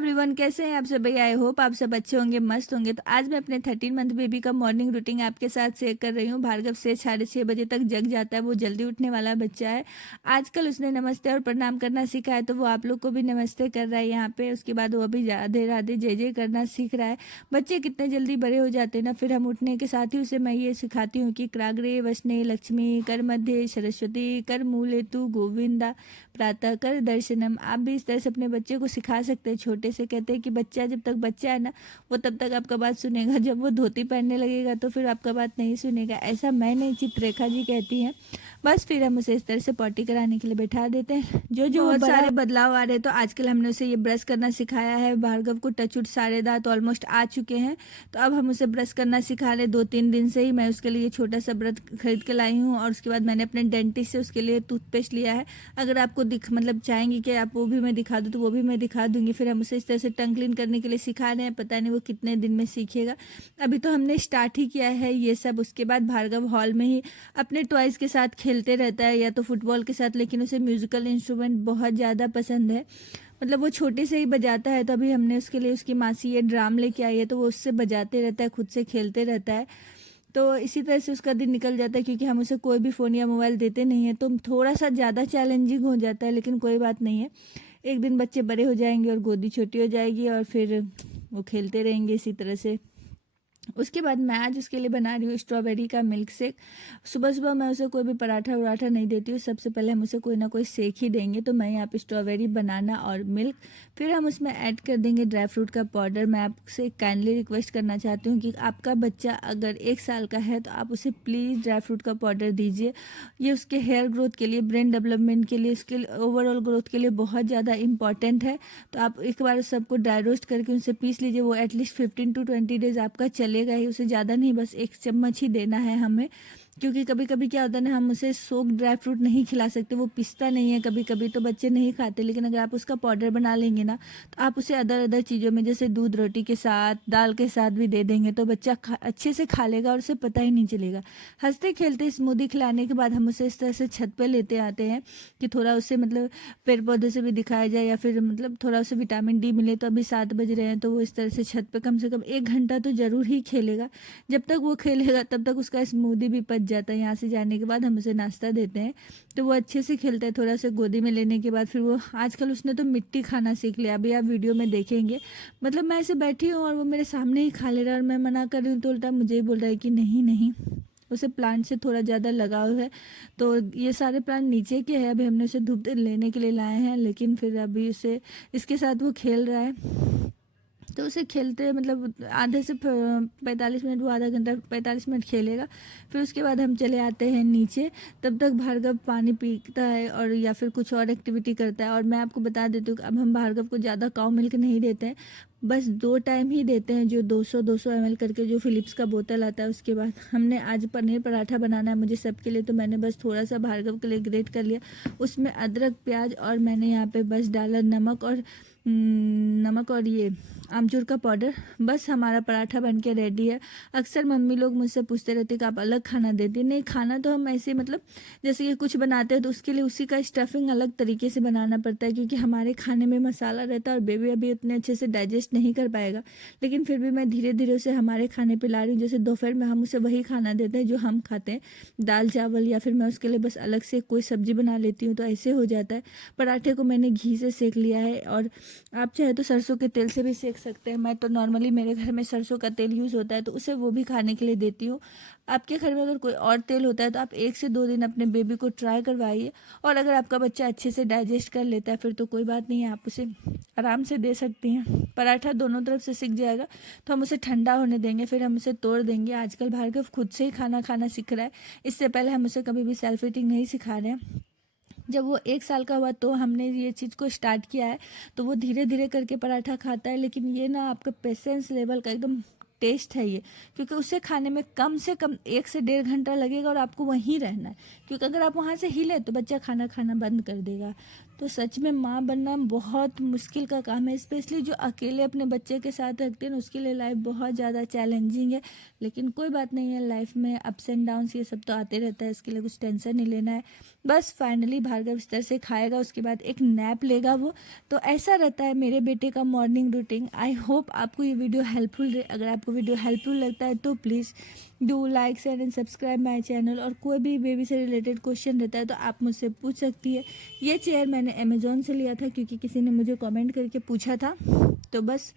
Everyone, कैसे हैं आप सब भैया। आई होप आप सब अच्छे होंगे, मस्त होंगे। तो आज मैं अपने 13 मंथ बेबी का मॉर्निंग रूटीन आपके साथ शेयर कर रही हूँ। भार्गव से 6:30 बजे तक जग जाता है, वो जल्दी उठने वाला बच्चा है। आजकल उसने नमस्ते और प्रणाम करना सीखा है, तो वो आप लोग को भी नमस्ते कर रहा है यहाँ पे। उसके बाद वो अभी राधे राधे जय जय करना सीख रहा है। बच्चे कितने जल्दी बड़े हो जाते हैं ना। फिर हम उठने के साथ ही उसे मैं ये सिखाती हूँ कि क्राग्रे वसने लक्ष्मी कर मध्य सरस्वती कर मूले तू गोविंदा प्रातः कर दर्शनम। आप भी इस तरह से अपने बच्चे को सिखा सकते हैं। छोटे से कहते हैं कि बच्चा जब तक बच्चा है ना, वो तब तक आपका बात सुनेगा। जब वो धोती पहनने लगेगा तो फिर आपका बात नहीं सुनेगा। ऐसा मैं नहीं, चित्ररेखा जी कहती हैं। बस फिर हम उसे इस तरह से पॉटी कराने के लिए बैठा देते हैं। जो जो बहुत सारे बदलाव आ रहे हैं। तो आजकल हमने उसे ये ब्रश करना सिखाया है। भार्गव को टच उट सारे दांत ऑलमोस्ट आ चुके हैं, तो अब हम उसे ब्रश करना सिखा रहे। 2-3 दिन से ही मैं उसके लिए छोटा सा ब्रश खरीद के लाई हूँ, और उसके बाद मैंने अपने डेंटिस्ट से उसके लिए टूथपेस्ट लिया है। अगर आपको मतलब चाहेंगी कि आप वो भी मैं दिखा दूँ तो वो भी मैं दिखा दूंगी। फिर हम उसे इस तरह से टंग क्लीन करने के लिए सिखा रहे हैं। पता नहीं वो कितने दिन में सीखेगा। अभी तो हमने स्टार्ट ही किया है ये सब। उसके बाद भार्गव हॉल में ही अपने टॉयज़ के साथ खेलते रहता है, या तो फुटबॉल के साथ। लेकिन उसे म्यूजिकल इंस्ट्रूमेंट बहुत ज़्यादा पसंद है। मतलब वो छोटे से ही बजाता है। तो अभी हमने उसके लिए, उसकी मासी ये ड्राम लेके आई है, तो वो उससे बजाते रहता है, खुद से खेलते रहता है। तो इसी तरह से उसका दिन निकल जाता है, क्योंकि हम उसे कोई भी फ़ोन या मोबाइल देते नहीं हैं। तो थोड़ा सा ज़्यादा चैलेंजिंग हो जाता है, लेकिन कोई बात नहीं है। एक दिन बच्चे बड़े हो जाएंगे और गोदी छोटी हो जाएगी, और फिर वो खेलते रहेंगे इसी तरह से। उसके बाद मैं आज उसके लिए बना रही हूँ स्ट्रॉबेरी का मिल्क शेक। सुबह सुबह मैं उसे कोई भी पराठा वराठा नहीं देती हूँ। सबसे पहले हम उसे कोई ना कोई शेक ही देंगे। तो मैं यहाँ पे स्ट्रॉबेरी, बनाना और मिल्क, फिर हम उसमें ऐड कर देंगे ड्राई फ्रूट का पाउडर। मैं आपसे काइंडली रिक्वेस्ट करना चाहती हूँ कि आपका बच्चा अगर 1 साल का है तो आप उसे प्लीज़ ड्राई फ्रूट का पाउडर दीजिए। ये उसके हेयर ग्रोथ के लिए, ब्रेन डेवलपमेंट के लिए, उसके ओवरऑल ग्रोथ के लिए बहुत ज़्यादा इंपॉर्टेंट है। तो आप एक बार सबको ड्राई रोस्ट करके उनसे पीस लीजिए। वो एटलीस्ट 15 to 20 डेज आपका चलेगा ही। उसे ज़्यादा नहीं, बस 1 चम्मच ही देना है हमें। क्योंकि कभी कभी क्या होता है ना, हम उसे सोक ड्राई फ्रूट नहीं खिला सकते, वो पिसता नहीं है कभी कभी, तो बच्चे नहीं खाते। लेकिन अगर आप उसका पाउडर बना लेंगे ना, तो आप उसे अदर अदर चीज़ों में, जैसे दूध रोटी के साथ, दाल के साथ भी दे देंगे, तो बच्चा अच्छे से खा लेगा और उसे पता ही नहीं चलेगा। हंसते खेलते स्मूदी खिलाने के बाद हम उसे इस तरह से छत पर लेते आते हैं कि थोड़ा उसे मतलब पेड़ पौधे से भी दिखाया जाए, या फिर मतलब थोड़ा उसे विटामिन डी मिले। तो अभी 7 बज रहे हैं, तो वो इस तरह से छत पे कम से कम 1 घंटा तो ज़रूर ही खेलेगा। जब तक वो खेलेगा तब तक उसका स्मूदी भी पच जाता है। यहाँ से जाने के बाद हम उसे नाश्ता देते हैं, तो वो अच्छे से खेलता है। थोड़ा सा गोदी में लेने के बाद फिर वो, आजकल उसने तो मिट्टी खाना सीख लिया। अभी आप वीडियो में देखेंगे, मतलब मैं ऐसे बैठी हूँ और वो मेरे सामने ही खा ले रहा है, और मैं मना कर रही हूँ तो उल्टा मुझे ही बोल रहा है कि नहीं नहीं। उसे प्लांट से थोड़ा ज़्यादा लगाव है। तो ये सारे प्लांट नीचे के हैं। अभी हमने उसे धूप लेने के लिए लाए हैं, लेकिन फिर अभी उसे, इसके साथ वो खेल रहा है। तो उसे खेलते मतलब आधे से 45 मिनट, वो आधा घंटा 45 मिनट खेलेगा। फिर उसके बाद हम चले आते हैं नीचे। तब तक भार्गव पानी पीता है और या फिर कुछ और एक्टिविटी करता है। और मैं आपको बता देती हूँ कि अब हम भार्गव को ज़्यादा काउ मिल्क नहीं देते हैं, बस 2 टाइम ही देते हैं, जो 200 ml करके जो फिलिप्स का बोतल आता है। उसके बाद हमने आज पनीर पराठा बनाना है मुझे सबके लिए, तो मैंने बस थोड़ा सा भार्गव के लिए ग्रेट कर लिया। उसमें अदरक, प्याज, और मैंने यहाँ पे बस डाला नमक और ये आमचूर का पाउडर। बस हमारा पराठा बन के रेडी है। अक्सर मम्मी लोग मुझसे पूछते रहते कि आप अलग खाना देती नहीं। खाना तो हम ऐसे मतलब जैसे कि कुछ बनाते हैं तो उसके लिए उसी का स्टफिंग अलग तरीके से बनाना पड़ता है, क्योंकि हमारे खाने में मसाला रहता है और बेबी अभी उतने अच्छे से डाइजेस्ट नहीं कर पाएगा। लेकिन फिर भी मैं धीरे धीरे उसे हमारे खाने पे ला रही हूँ। जैसे दोपहर में हम उसे वही खाना देते हैं जो हम खाते हैं, दाल चावल, या फिर मैं उसके लिए बस अलग से कोई सब्जी बना लेती हूँ, तो ऐसे हो जाता है। पराठे को मैंने घी से सेक लिया है, और आप चाहे तो सरसों के तेल से भी सेक सकते हैं। मैं तो नॉर्मली मेरे घर में सरसों का तेल यूज़ होता है, तो उसे वो भी खाने के लिए देती हूँ। आपके घर में अगर कोई और तेल होता है तो आप 1 से 2 दिन अपने बेबी को ट्राई करवाइए, और अगर आपका बच्चा अच्छे से डाइजेस्ट कर लेता है फिर तो कोई बात नहीं है, आप उसे आराम से दे सकती हैं। पराठा दोनों तरफ से सीख जाएगा, तो हम उसे ठंडा होने देंगे, फिर हम उसे तोड़ देंगे। आजकल भार्गव खुद से ही खाना खाना सीख रहा है। इससे पहले हम उसे कभी भी सेल्फ ईटिंग नहीं सिखा रहे हैं। जब वो 1 साल का हुआ तो हमने ये चीज़ को स्टार्ट किया है, तो वो धीरे धीरे करके पराठा खाता है। लेकिन ये ना आपका पेशेंस लेवल का एकदम टेस्ट है ये, क्योंकि उसे खाने में कम से कम 1 से 1.5 घंटा लगेगा, और आपको वहीं रहना है। क्योंकि अगर आप वहाँ से हिले तो बच्चा खाना खाना बंद कर देगा। तो सच में माँ बनना बहुत मुश्किल का काम है, स्पेशली जो अकेले अपने बच्चे के साथ रखते हैं ना, उसके लिए लाइफ बहुत ज़्यादा चैलेंजिंग है। लेकिन कोई बात नहीं है, लाइफ में अप्स एंड डाउन्स ये सब तो आते रहता है, इसके लिए कुछ टेंशन नहीं लेना है। बस फाइनली भार्गव इस तरह से खाएगा, उसके बाद एक नैप लेगा वो। तो ऐसा रहता है मेरे बेटे का मॉर्निंग रूटीन। आई होप आपको ये वीडियो हेल्पफुल रहे। अगर आपको वीडियो हेल्पफुल लगता है तो please do like share and subscribe my channel. और कोई भी बेबी से रिलेटेड क्वेश्चन रहता है तो आप मुझसे पूछ सकती है। ये चेयर मैंने अमेज़ोन से लिया था क्योंकि किसी ने मुझे कमेंट करके पूछा था। तो बस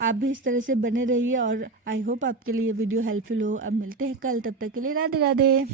आप भी इस तरह से बने रहिए और आई होप आपके लिए वीडियो हेल्पफुल हो। अब मिलते हैं कल, तब तक के लिए राधे राधे।